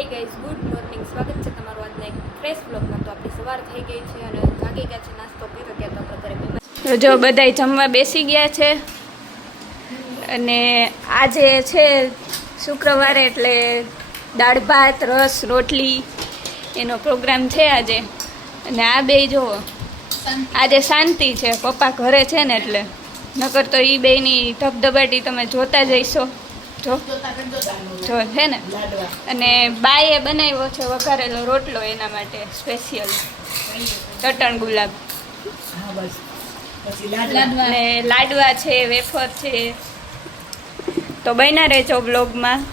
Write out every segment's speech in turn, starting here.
હે guys good morning સ્વાગત છે તમારું આજના એક ફ્રેશ બ્લોગમાં તો આપણી સવાર થઈ ગઈ છે અને જાગી ગયા છે નાસ્તો કર્યો ત્યાં તો આપણે ઘરે જો બધા જમવા બેસી ગયા છે. અને આજે છે શુક્રવારે એટલે દાળ ભાત, રસ, રોટલી એનો પ્રોગ્રામ છે આજે. અને આ બે જુઓ આજે શાંતિ છે. પપ્પા ઘરે છે ને એટલે. નકર તો એ બેની ધબધબાટી તમે જોતા જઈશો જો. જો છે ને? અને બાએ બનાવ્યો છે વઘારેલો રોટલો એના માટે સ્પેશિયલ ચટણ ગુલાબ. અને લાડવા. છે વેફર છે. તો બન્યા રહેજો બ્લોગમાં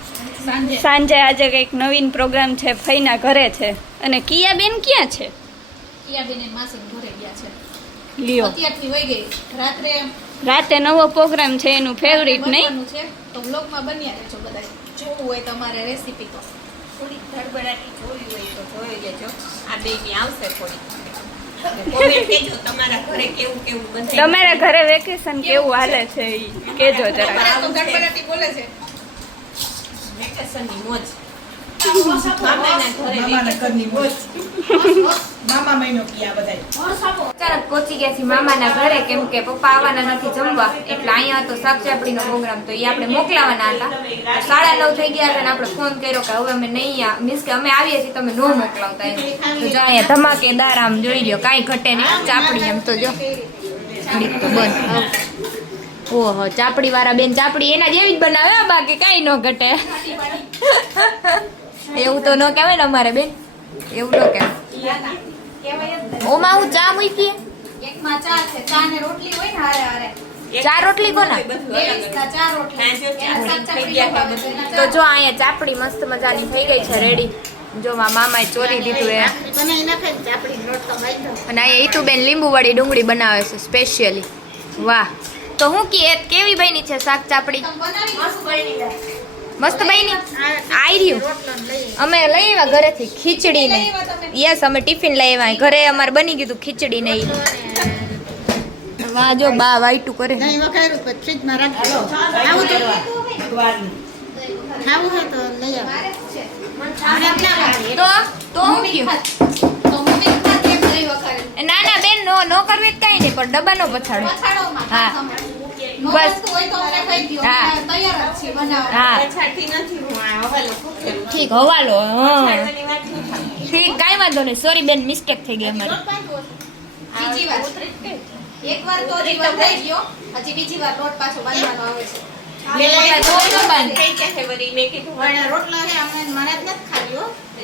સાંજે. આજે કંઈક નવીન પ્રોગ્રામ છે ફઈના ઘરે છે. અને કિયા બેન ક્યાં છે. લ્યો. અત્યારથી વહી ગઈ. રાત્રે રાતે નવો પ્રોગ્રામ છે એનું ફેવરિટ નહીં? છે. તો બ્લોગમાં બન્યા રહેજો બધા જોવું હોય તમારે રેસીપી તો. થોડીક ધડબડાટી જોવી હોય તો જોઈ લેજો. આ બેની આવશે થોડીક. તમારા ઘરે કેવું કેવું બધાય. તમારા ઘરે વેકેશન કેવું હાલે છે એ કેજો જરા બોલે છે. વેકેશનની મોજ. મામા. મહિનો કિયા બધાય. અચાનક પહોંચી ગયા છીએ મામાના ઘરે કેમ કે પપ્પા આવવાના નથી જમવા. એટલે અહીંયા હતો શાકચાપડીનો પ્રોગ્રામ તો એ આપણે મોકલાવાના હતા. સાડા નવ થઈ ગયા અને આપણે ફોન કર્યો કે હવે અમે નહીં મીન્સ કે અમે આવીએ છીએ તમે નો મોકલાવતા એમ. તો જો અહીંયા ધમાકેદાર આમ જોઈ લ્યો કાંઈ ઘટે નહીં. ચાપડી એમ તો જો. બંધ. ઓહો ચાપડી વાળા બેન ચાપડી એના જેવી જ બનાવે બાકી કાંઈ ન ઘટે. એવું તો ન કહેવાય ને અમારે બેન. એવું ન કહેવાય. ઓમાં હું ચા મૂકી? એકમાં ચા છે. ચા ને રોટલી હોય ને હારે હારે. ચાર રોટલી કોના? લેડીઝના ચાર રોટલી. હા, જો ચાર એના રોટલી શાક થઈ ગયા ચાપડી તો જો અહીંયા ચાપડી મસ્ત મજાની થઈ ગઈ છે રેડી જો મામાએ ચોરી દીધું એ અને અહીંયા ઈતુબેન લીંબુ વાળી ડુંગળી બનાવે છે સ્પેશિયલી વાહ. તો હું કે કેવી બની છે શાક ચાપડી? મસ્ત બની આઈ રહ્યું. અમે લઈ આવ્યા ઘરેથી ખીચડી ને યસ અમે ટિફિન લઈ આવ્યા. ઘરે અમારે બની ગયું હતું ખીચડી ને વાહ જો બા વાઈટું કરે. નહીં વખાયરું પછી ફ્રીજમાં રાખજો. આવું તો? ખાવું હોય તો લઈ આવો. ના તો તો હું. ના ના બેન નો નો કરવી જ કાંઈ નહીં પણ ડબ્બાનો પછાડો. હા. બસ. ઠીક હવાલો. ઠીક કાંઈ વાંધો નહીં. સોરી બેન મિસ્ટેક થઈ ગઈ અમારી. બીજી વાર એક વાર તો જીવન થઈ ગયો. હજી બીજી વાર લોટ પાછો બાંધવાનો આવે છે.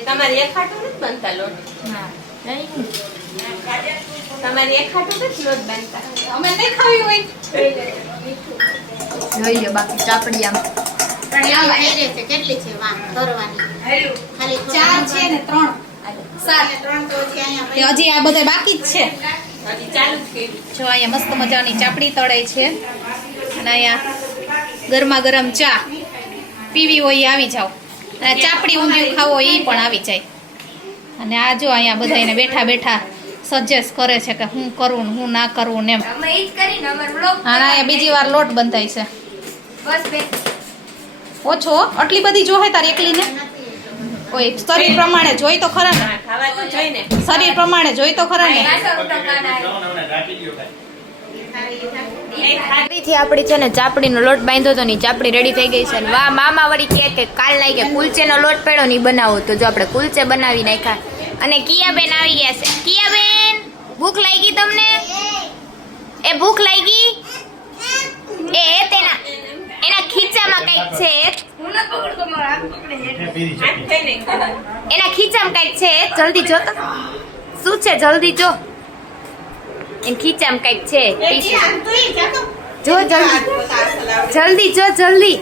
તમારે એક નથી બનતા લોટ? તમારે એક હાટું નથી લોટ બનતા? અમે નહીં ખાવી હોય. જોઈ લો બાકી ચાપડી આમ કેટલી છે? વાહ કરવાની ખાલી ચાર છે ને ત્રણ. સાત. ત્રણ તો હજી આ બધા બાકી જ છે. જ જો અહીંયા મસ્ત મજાની ચાપડી તળાઈ છે. અને અહીંયા ગરમા ગરમ ચા પીવી હોય એ આવી જાઓ. અને ચાપડી ઊંધિયું ખાવો એ પણ આવી જાય. અને આ જો અહીંયા બધા એને બેઠા બેઠા સજેસ્ટ કરે છે કે હું કરું હું ના કરવું ને જ અહીંયા બીજી વાર લોટ બંધાય છે. ઓછો આટલી બધી જોહે તાર એકલીને? ઓય શરીર પ્રમાણે જોઈ તો ખરા ને? ખાવા તો જોઈને શરીર પ્રમાણે જોઈ તો ખરા ને? ફરીથી આપણી છે ને ચાપડીનો લોટ બાંધ્યો તો ની ચાપડી રેડી થઈ ગઈ છે. અને વાહ મામા વળી કહે કે કાલ નાઈ કે કુલચેનો લોટ પડ્યો ની બનાવો. તો જો આપણે કુલચે બનાવી નાખ્યા. અને કિયાબેન આવી ગયા છે. કિયાબેન ભૂખ લાગી તમને? એ ભૂખ લાગી? એ એ તેના એના ખીચામાં કંઈક છે હાથ થઈને ખાવા. એના ખીચામ કંઈક છે? જલ્દી જો તો. શું છે? જલ્દી જો. એમ ખીચામ કંઈક છે? જો જલ્દી. જલ્દી જો જલ્દી.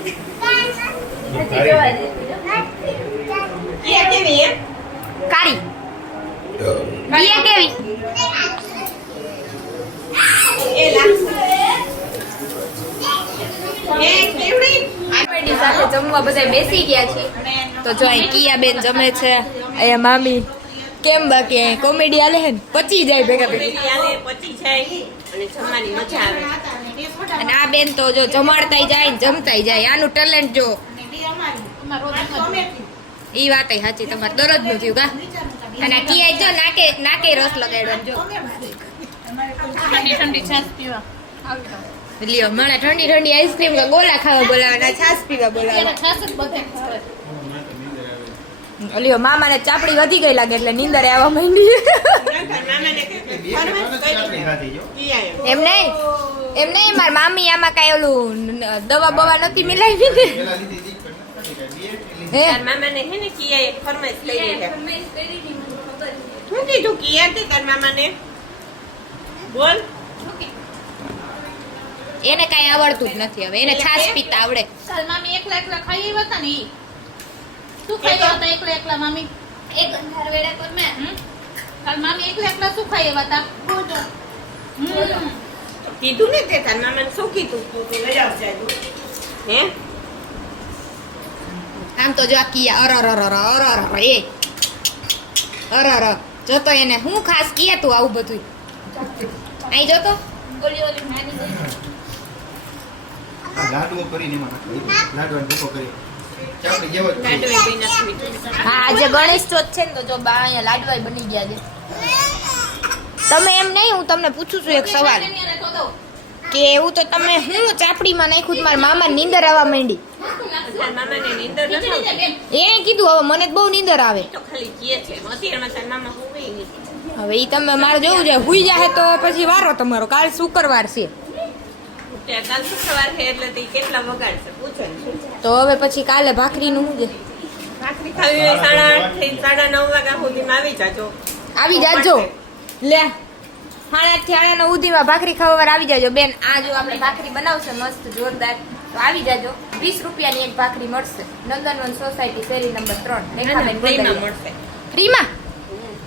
કાળી. કેવી? એ લાગશે. આપણી સાથે જમવા બધા બેસી ગયા છે. તો જો અહીં કિયા બેન જમે છે અહીંયા મામી કેમ બાકી અહીં કોમેડી આલે હે ને? પચી જાય ભેગા ભેગા. અને આ બેન તો જો જમાડતાય જાય ને જમતાય જાય. આનું ટેલેન્ટ જો. ઈ વાત સાચી તમારે દરરોજનું થયું કા? અને આ કિયા જો નાકે નાકે રસ લગાડ્યો જો. ઠંડી ઠંડી છાશ પીવા. આવી જાઓ. લ્યો મને ઠંડી ઠંડી આઈસ્ક્રીમ કે ગોલા ખાવા બોલાવાના છાસ છાશ પીવા બોલાવાના. છાશ જ બધે લ્યો મામાને ચાપડી વધી ગઈ લાગે એટલે નીંદર આવવા માંડી. એમ નહીં? એમ નહીં માર મામી આમાં કાંઈ ઓલું દવા બવા નથી મિલાવી ને? હે? મામાને હે ને કિયાએ ફરમાઈશ કરી છે શું કીધું કિયા તે તાર મામાને? બોલ. એને કાંઈ આવડતું જ નથી હવે. એને છાશ પીતા આવડે. કાલ મામી એકલા એકલા ખાઈ આવ્યા હતા ને ઈ. શું ખાઈ આવ્યા હતા એકલા એકલા મામી? એક અંધાર વેડા પર મેં. કાલ મામી એકલા એકલા શું ખાઈ આવ્યા હતા? હમ. કીધું ને તે તાર મામાને શું કીધું? હે? આમ તો જો આ કિયા અર અર અર અર અર એ. અર અર. જો તો એને હું ખાસ કિયા તું આવું બધું અહીં જો લાડવો કરીને લાડવાનો ભૂકો કરી આજે ગણેશ ચોથ છે ને તો જો બા અહીંયા લાડવાય બની ગયા છે. તમે એમ નહીં હું તમને પૂછું છું એક સવાલ. કે એવું તો તમે હું ચાપડીમાં નાખ્યું તો મારા મામા નીંદર આવવા માંડી. એને કીધું હવે મને તો બહુ નીંદર આવે. તો ખાલી કીએ છે હોવે ઈ તમે મારે જોવું છે. હુઈ જાહે તો પછી વારો તમારો. કાલ શુક્રવાર છે. કાલ શુક્રવાર છે એટલે તે હવે પછી કાલે ભાખરીનું શું છે? આવી જાજો. આવી જાજો. લે. સાડા થી સાડા નવ સુધીમાં ભાખરી ખાવા આવી જાજો. બેન આ જો આપણે ભાખરી બનાવશે મસ્ત જોરદાર તો આવી જાજો. વીસ રૂપિયાની એક ભાખરી મળશે. નંદનવન સોસાયટી શેરી નંબર ત્રણ. ફ્રીમાં. મળશે. ફ્રીમાં?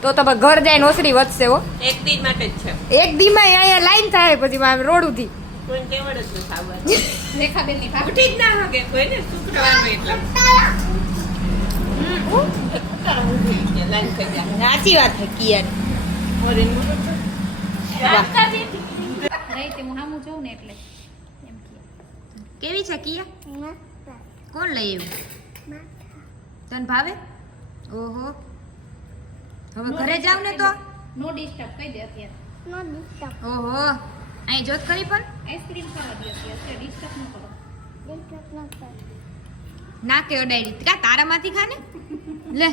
તો તમે ઘર જાય ઓસરી વધશે હો. એક દી માટે જ છે. એક દીમાં અહીંયા લાઈન થાય પછી મારે રોડ ઉધી. સાચી વાત છે. કિયાની તે હું સામું જોઉં ને એટલે. એમ કેવી છે કિયા કોણ લઈ એવું તને ભાવે? ઓહો. હવે ઘરે જાવ ને તો? નો ડિસ્ટર્બ કહી દે અત્યારે. ઓહો. અહીં જોત કરી પણ? આઈસ્ક્રીમ ખાવા દે અત્યારે. અત્યારે ડિસ્ટર્બ ન કરો. ના કે અડાડી કા તારામાંથી ખા ને લે.